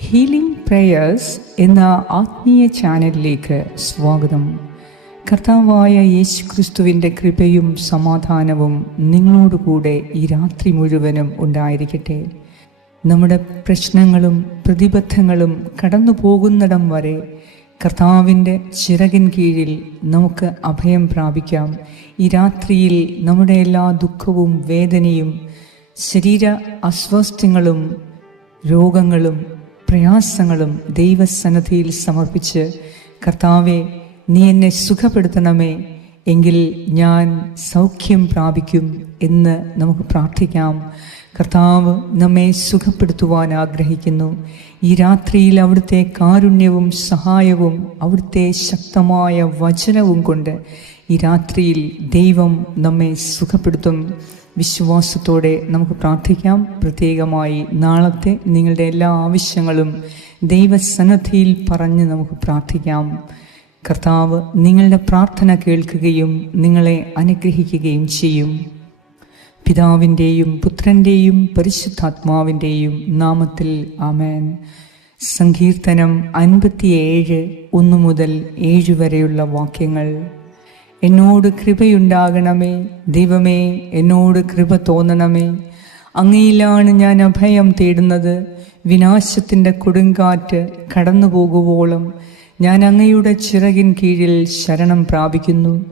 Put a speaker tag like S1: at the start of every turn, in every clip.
S1: Healing prayers എന്ന ആത്മീയ ചാനലിലേക്ക് സ്വാഗതം. കർത്താവായ യേശു ക്രിസ്തുവിന്റെ കൃപയും സമാധാനവും നിങ്ങളോടുകൂടെ ഈ രാത്രി മുഴുവനും ഉണ്ടായിരിക്കട്ടെ. നമ്മുടെ പ്രശ്നങ്ങളും പ്രതിബദ്ധങ്ങളും കടന്നു പോകുന്നിടം വരെ കർത്താവിന്റെ ചിറകിൻ കീഴിൽ നമുക്ക് അഭയം പ്രാപിക്കാം. ഈ രാത്രിയിൽ നമ്മുടെ എല്ലാ ദുഃഖവും വേദനയും ശരീര അസ്വാസ്ഥ്യങ്ങളും രോഗങ്ങളും പ്രയാസങ്ങളും ദൈവസന്നദ്ധിയിൽ സമർപ്പിച്ച് കർത്താവെ നീ എന്നെ സുഖപ്പെടുത്തണമേ എങ്കിൽ ഞാൻ സൗഖ്യം പ്രാപിക്കും എന്ന് നമുക്ക് പ്രാർത്ഥിക്കാം. കർത്താവ് നമ്മെ സുഖപ്പെടുത്തുവാൻ ആഗ്രഹിക്കുന്നു. ഈ രാത്രിയിൽ അവിടുത്തെ കാരുണ്യവും സഹായവും അവിടുത്തെ ശക്തമായ വചനവും കൊണ്ട് ഈ രാത്രിയിൽ ദൈവം നമ്മെ സുഖപ്പെടുത്തും. വിശ്വാസത്തോടെ നമുക്ക് പ്രാർത്ഥിക്കാം. പ്രത്യേകമായി നാളത്തെ നിങ്ങളുടെ എല്ലാ ആവശ്യങ്ങളും ദൈവസന്നദ്ധിയിൽ പറഞ്ഞ് നമുക്ക് പ്രാർത്ഥിക്കാം. കർത്താവ് നിങ്ങളുടെ പ്രാർത്ഥന കേൾക്കുകയും നിങ്ങളെ അനുഗ്രഹിക്കുകയും ചെയ്യും. പിതാവിന്റെയും പുത്രന്റെയും പരിശുദ്ധാത്മാവിന്റെയും നാമത്തിൽ ആമേൻ. സങ്കീർത്തനം അൻപത്തിയേഴ് ഒന്നു മുതൽ ഏഴ് വരെയുള്ള വാക്യങ്ങൾ. എന്നോട് കൃപയുണ്ടാകണമേ. ദൈവമേ എന്നോട് കൃപ തോന്നണമേ. അങ്ങയിലാണ് ഞാൻ അഭയം തേടുന്നത്. വിനാശത്തിന്റെ കൊടുങ്കാറ്റ് കടന്നു പോകുവോളം ഞാൻ അങ്ങയുടെ ചിറകിൻ കീഴിൽ ശരണം പ്രാപിക്കുന്നു.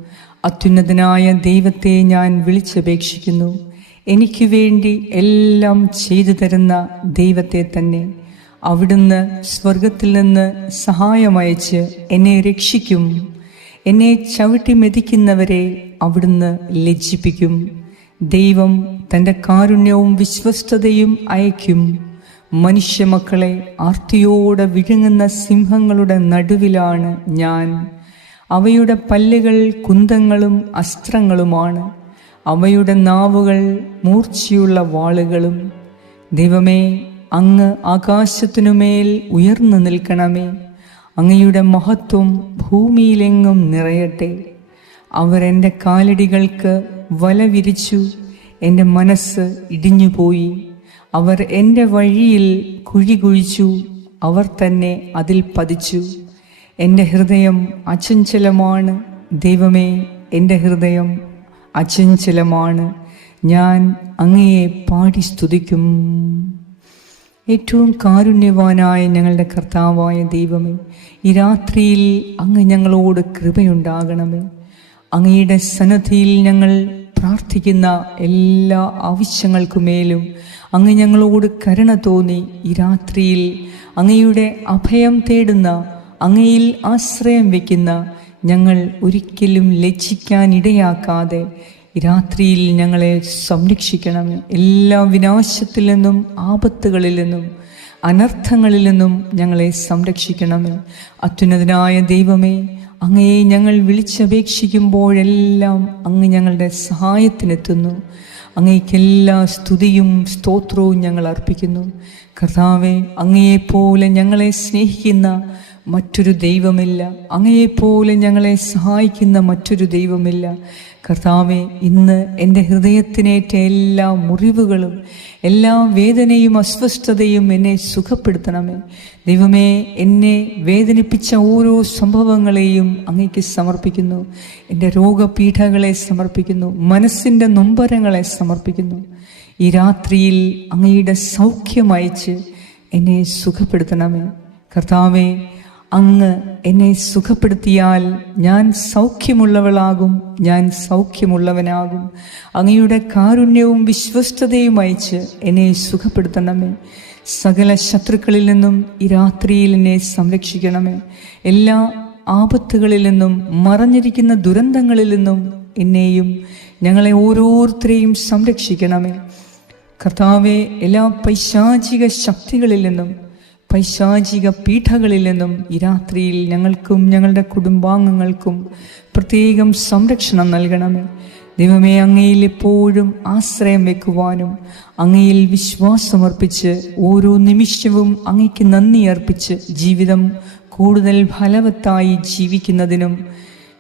S1: അത്യുന്നതനായ ദൈവത്തെ ഞാൻ വിളിച്ചപേക്ഷിക്കുന്നു. എനിക്ക് വേണ്ടി എല്ലാം ചെയ്തു തരുന്ന ദൈവത്തെ തന്നെ. അവിടുന്ന് സ്വർഗത്തിൽ നിന്ന് സഹായമയച്ച് എന്നെ രക്ഷിക്കും. എന്നെ ചവിട്ടി മെതിക്കുന്നവരെ അവിടുന്ന് ലജ്ജിപ്പിക്കും. ദൈവം തന്റെ കാരുണ്യവും വിശ്വസ്തതയും അയക്കും മനുഷ്യമക്കളെ ആർത്തിയോടെ വിഴുങ്ങുന്ന സിംഹങ്ങളുടെ നടുവിലാണ് ഞാൻ. അവയുടെ പല്ലുകൾ കുന്തങ്ങളും അസ്ത്രങ്ങളുമാണ്. അവയുടെ നാവുകൾ മൂർച്ചയുള്ള വാളുകളും. ദൈവമേ അങ്ങ് ആകാശത്തിനുമേൽ ഉയർന്നു നിൽക്കണമേ. അങ്ങയുടെ മഹത്വം ഭൂമിയിലെങ്ങും നിറയട്ടെ. അവരെന്റെ കാലടികൾക്ക് വല വിരിച്ചു എന്റെ മനസ്സ് ഇടിഞ്ഞുപോയി. അവർ എന്റെ വഴിയിൽ കുഴി കുഴിച്ചു അവർ തന്നെ അതിൽ പതിച്ചു. എന്റെ ഹൃദയം അചഞ്ചലമാണ് ദൈവമേ എന്റെ ഹൃദയം അചഞ്ചലമാണ്. ഞാൻ അങ്ങയെ പാടി സ്തുതിക്കും. ഏറ്റവും കാരുണ്യവാനായ ഞങ്ങളുടെ കർത്താവായ ദൈവമേ ഈ രാത്രിയിൽ അങ്ങ് ഞങ്ങളോട് കൃപയുണ്ടാകണമേ. അങ്ങയുടെ സന്നദ്ധിയിൽ ഞങ്ങൾ പ്രാർത്ഥിക്കുന്ന എല്ലാ ആവശ്യങ്ങൾക്കുമേലും അങ്ങ് ഞങ്ങളോട് കരുണ തോന്നി ഈ രാത്രിയിൽ അങ്ങയുടെ അഭയം തേടുന്ന അങ്ങയിൽ ആശ്രയം വയ്ക്കുന്ന ഞങ്ങൾ ഒരിക്കലും ലജ്ജിക്കാനിടയാക്കാതെ രാത്രിയിൽ ഞങ്ങളെ സംരക്ഷിക്കണമേ എല്ലാ വിനാശത്തിൽ നിന്നും ആപത്തുകളിൽ നിന്നും അനർത്ഥങ്ങളിൽ നിന്നും ഞങ്ങളെ സംരക്ഷിക്കണമേ അത്യുന്നതനായ ദൈവമേ അങ്ങയെ ഞങ്ങൾ വിളിച്ചപേക്ഷിക്കുമ്പോഴെല്ലാം അങ്ങ് ഞങ്ങളുടെ സഹായത്തിനെത്തുന്നു. അങ്ങേക്കെല്ലാ സ്തുതിയും സ്തോത്രവും ഞങ്ങൾ അർപ്പിക്കുന്നു. കർത്താവെ അങ്ങയെപ്പോലെ ഞങ്ങളെ സ്നേഹിക്കുന്ന മറ്റൊരു ദൈവമില്ല. അങ്ങയെപ്പോലെ ഞങ്ങളെ സഹായിക്കുന്ന മറ്റൊരു ദൈവമില്ല. കർത്താവെ ഇന്ന് എന്റെ ഹൃദയത്തിനേറ്റ എല്ലാ മുറിവുകളും എല്ലാ വേദനയും അസ്വസ്ഥതയും എന്നെ സുഖപ്പെടുത്തണമേ. ദൈവമേ എന്നെ വേദനിപ്പിച്ച ഓരോ സംഭവങ്ങളെയും അങ്ങേക്ക് സമർപ്പിക്കുന്നു. എന്റെ രോഗപീഠകളെ സമർപ്പിക്കുന്നു. മനസ്സിന്റെ നൊമ്പരങ്ങളെ സമർപ്പിക്കുന്നു. ഈ രാത്രിയിൽ അങ്ങയുടെ സൗഖ്യമയച്ച് എന്നെ സുഖപ്പെടുത്തണമേ. കർത്താവെ അങ്ങ് എന്നെ സുഖപ്പെടുത്തിയാൽ ഞാൻ സൗഖ്യമുള്ളവളാകും ഞാൻ സൗഖ്യമുള്ളവനാകും. അങ്ങയുടെ കാരുണ്യവും വിശ്വസ്തതയും അയച്ച് എന്നെ സുഖപ്പെടുത്തണമേ. സകല ശത്രുക്കളിൽ നിന്നും ഈ രാത്രിയിൽ എന്നെ സംരക്ഷിക്കണമേ. എല്ലാ ആപത്തുകളിൽ നിന്നും മറഞ്ഞിരിക്കുന്ന ദുരന്തങ്ങളിൽ നിന്നും എന്നെയും ഞങ്ങളെ ഓരോരുത്തരെയും സംരക്ഷിക്കണമേ. കർത്താവെ എല്ലാ പൈശാചിക ശക്തികളിൽ നിന്നും പൈശാചിക പീഠകളിൽ നിന്നും ഈ രാത്രിയിൽ ഞങ്ങൾക്കും ഞങ്ങളുടെ കുടുംബാംഗങ്ങൾക്കും പ്രത്യേകം സംരക്ഷണം നൽകണമേ. ദൈവമേ അങ്ങയിൽ എപ്പോഴും ആശ്രയം വെക്കുവാനും അങ്ങയിൽ വിശ്വാസമർപ്പിച്ച് ഓരോ നിമിഷവും അങ്ങയ്ക്ക് നന്ദി അർപ്പിച്ച് ജീവിതം കൂടുതൽ ഫലവത്തായി ജീവിക്കുന്നതിനും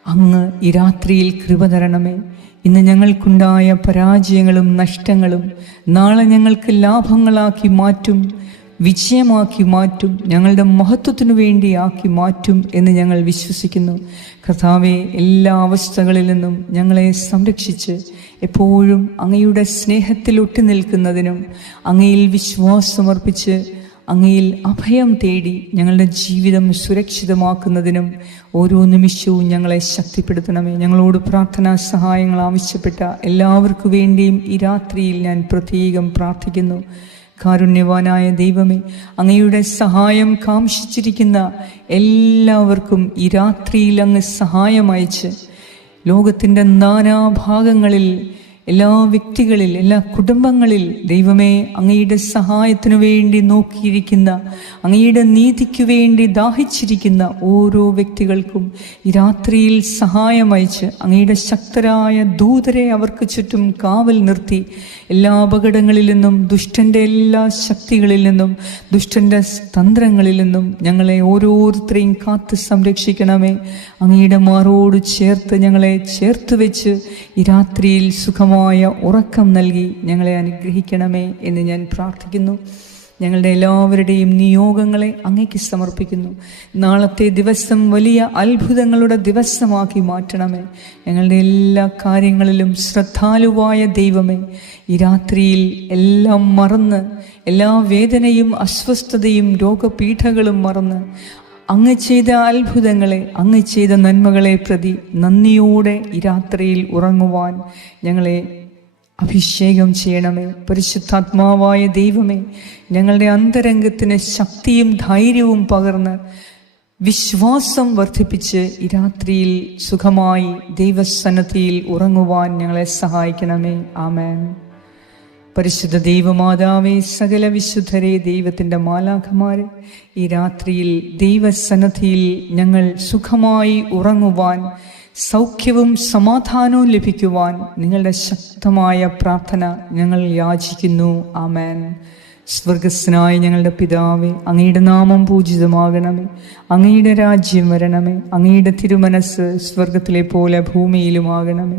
S1: അങ്ങ് ഈ രാത്രിയിൽ കൃപ തരണമേ. ഇന്ന് ഞങ്ങൾക്കുണ്ടായ പരാജയങ്ങളും നഷ്ടങ്ങളും നാളെ ഞങ്ങൾക്ക് ലാഭങ്ങളാക്കി മാറ്റും. വിജയമാക്കി മാറ്റും ഞങ്ങളുടെ മഹത്വത്തിനു വേണ്ടി ആക്കി മാറ്റും എന്ന് ഞങ്ങൾ വിശ്വസിക്കുന്നു. കർത്താവെ എല്ലാ അവസ്ഥകളിൽ നിന്നും ഞങ്ങളെ സംരക്ഷിച്ച് എപ്പോഴും അങ്ങയുടെ സ്നേഹത്തിൽ ഒട്ടി നിൽക്കുന്നതിനും അങ്ങയിൽ വിശ്വാസമർപ്പിച്ച് അങ്ങയിൽ അഭയം തേടി ഞങ്ങളുടെ ജീവിതം സുരക്ഷിതമാക്കുന്നതിനും ഓരോ നിമിഷവും ഞങ്ങളെ ശക്തിപ്പെടുത്തണമേ. ഞങ്ങളോട് പ്രാർത്ഥനാ സഹായങ്ങൾ ആവശ്യപ്പെട്ട എല്ലാവർക്കു വേണ്ടിയും ഈ രാത്രിയിൽ ഞാൻ പ്രത്യേകം പ്രാർത്ഥിക്കുന്നു. കാരുണ്യവാനായ ദൈവമേ അങ്ങയുടെ സഹായം കാംഷിച്ചിരിക്കുന്ന എല്ലാവർക്കും ഈ രാത്രിയിൽ അങ്ങ് സഹായമയച്ച് ലോകത്തിന്റെ നാനാഭാഗങ്ങളിൽ എല്ലാ വ്യക്തികളിൽ എല്ലാ കുടുംബങ്ങളിൽ ദൈവമേ അങ്ങയുടെ സഹായത്തിനു വേണ്ടി നോക്കിയിരിക്കുന്ന അങ്ങയുടെ നീതിക്കു വേണ്ടി ദാഹിച്ചിരിക്കുന്ന ഓരോ വ്യക്തികൾക്കും ഈ രാത്രിയിൽ സഹായമയച്ച് അങ്ങയുടെ ശക്തരായ ദൂതരെ അവർക്ക് ചുറ്റും കാവൽ നിർത്തി എല്ലാ അപകടങ്ങളിൽ നിന്നും ദുഷ്ടന്റെ എല്ലാ ശക്തികളിൽ നിന്നും ദുഷ്ടന്റെ തന്ത്രങ്ങളിൽ നിന്നും ഞങ്ങളെ ഓരോരുത്തരെയും കാത്ത് സംരക്ഷിക്കണമേ. അങ്ങയുടെ മാറോട് ചേർത്ത് ഞങ്ങളെ ചേർത്ത് വെച്ച് ഈ രാത്രിയിൽ സുഖമായ ഉറക്കം നൽകി ഞങ്ങളെ അനുഗ്രഹിക്കണമേ എന്ന് ഞാൻ പ്രാർത്ഥിക്കുന്നു. ഞങ്ങളുടെ എല്ലാവരുടെയും നിയോഗങ്ങളെ അങ്ങേക്ക് സമർപ്പിക്കുന്നു. നാളത്തെ ദിവസം വലിയ അത്ഭുതങ്ങളുടെ ദിവസമാക്കി മാറ്റണമേ. ഞങ്ങളുടെ എല്ലാ കാര്യങ്ങളിലും ശ്രദ്ധാലുവായ ദൈവമേ ഈ രാത്രിയിൽ എല്ലാം മറന്ന് എല്ലാ വേദനയും അസ്വസ്ഥതയും രോഗപീഠകളും മറന്ന് അങ്ങ് ചെയ്ത അത്ഭുതങ്ങളെ അങ്ങ് ചെയ്ത നന്മകളെ പ്രതി നന്ദിയോടെ ഈ രാത്രിയിൽ ഉറങ്ങുവാൻ ഞങ്ങളെ അഭിഷേകം ചെയ്യണമേ. പരിശുദ്ധാത്മാവായ ദൈവമേ ഞങ്ങളുടെ അന്തരംഗത്തിന് ശക്തിയും ധൈര്യവും പകർന്ന് വിശ്വാസം വർദ്ധിപ്പിച്ച് ഈ രാത്രിയിൽ സുഖമായി ദൈവസന്നദ്ധിയിൽ ഉറങ്ങുവാൻ ഞങ്ങളെ സഹായിക്കണമേ. ആമേൻ. പരിശുദ്ധ ദൈവമാതാവേ സകല വിശുദ്ധരെ ദൈവത്തിന്റെ മാലാഖമാരെ ഈ രാത്രിയിൽ ദൈവസന്നദ്ധിയിൽ ഞങ്ങൾ സുഖമായി ഉറങ്ങുവാൻ സൗഖ്യവും സമാധാനവും ലഭിക്കുവാൻ നിങ്ങളുടെ ശക്തമായ പ്രാർത്ഥന ഞങ്ങൾ യാചിക്കുന്നു. ആമേൻ. സ്വർഗസ്നായ ഞങ്ങളുടെ പിതാവേ അങ്ങയുടെ നാമം പൂജിതമാകണമേ. അങ്ങയുടെ രാജ്യം വരണമേ. അങ്ങയുടെ തിരുമനസ് സ്വർഗത്തിലെ പോലെ ഭൂമിയിലുമാകണമേ.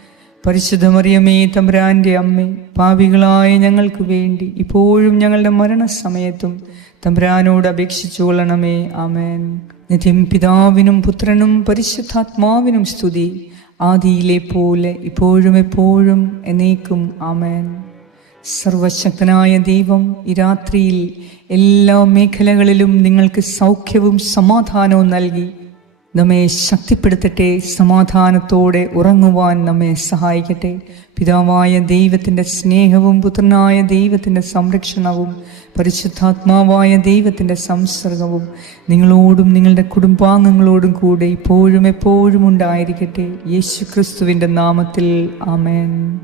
S1: പരിശുദ്ധമറിയമേ തമ്പുരാന്റെ അമ്മേ പാപികളായ ഞങ്ങൾക്ക് വേണ്ടി ഇപ്പോഴും ഞങ്ങളുടെ മരണസമയത്തും തമ്പുരാനോട് അപേക്ഷിച്ചു കൊള്ളണമേ. ആമേൻ. നിത്യം പിതാവിനും പുത്രനും പരിശുദ്ധാത്മാവിനും സ്തുതി. ആദിയിലെ പോലെ ഇപ്പോഴും എപ്പോഴും എന്നേക്കും ആമേൻ. സർവശക്തനായ ദൈവം ഈ രാത്രിയിൽ എല്ലാ മേഖലകളിലും നിങ്ങൾക്ക് സൗഖ്യവും സമാധാനവും നൽകി നമ്മെ ശക്തിപ്പെടുത്തട്ടെ സമാധാനത്തോടെ ഉറങ്ങുവാൻ നമ്മെ സഹായിക്കട്ടെ. പിതാവായ ദൈവത്തിന്റെ സ്നേഹവും പുത്രനായ ദൈവത്തിന്റെ സംരക്ഷണവും പരിശുദ്ധാത്മാവായ ദൈവത്തിന്റെ സംസർഗവും നിങ്ങളോടും നിങ്ങളുടെ കുടുംബാംഗങ്ങളോടും കൂടെ ഇപ്പോഴും എപ്പോഴും ഉണ്ടായിരിക്കട്ടെ. യേശു ക്രിസ്തുവിന്റെ നാമത്തിൽ ആമേൻ.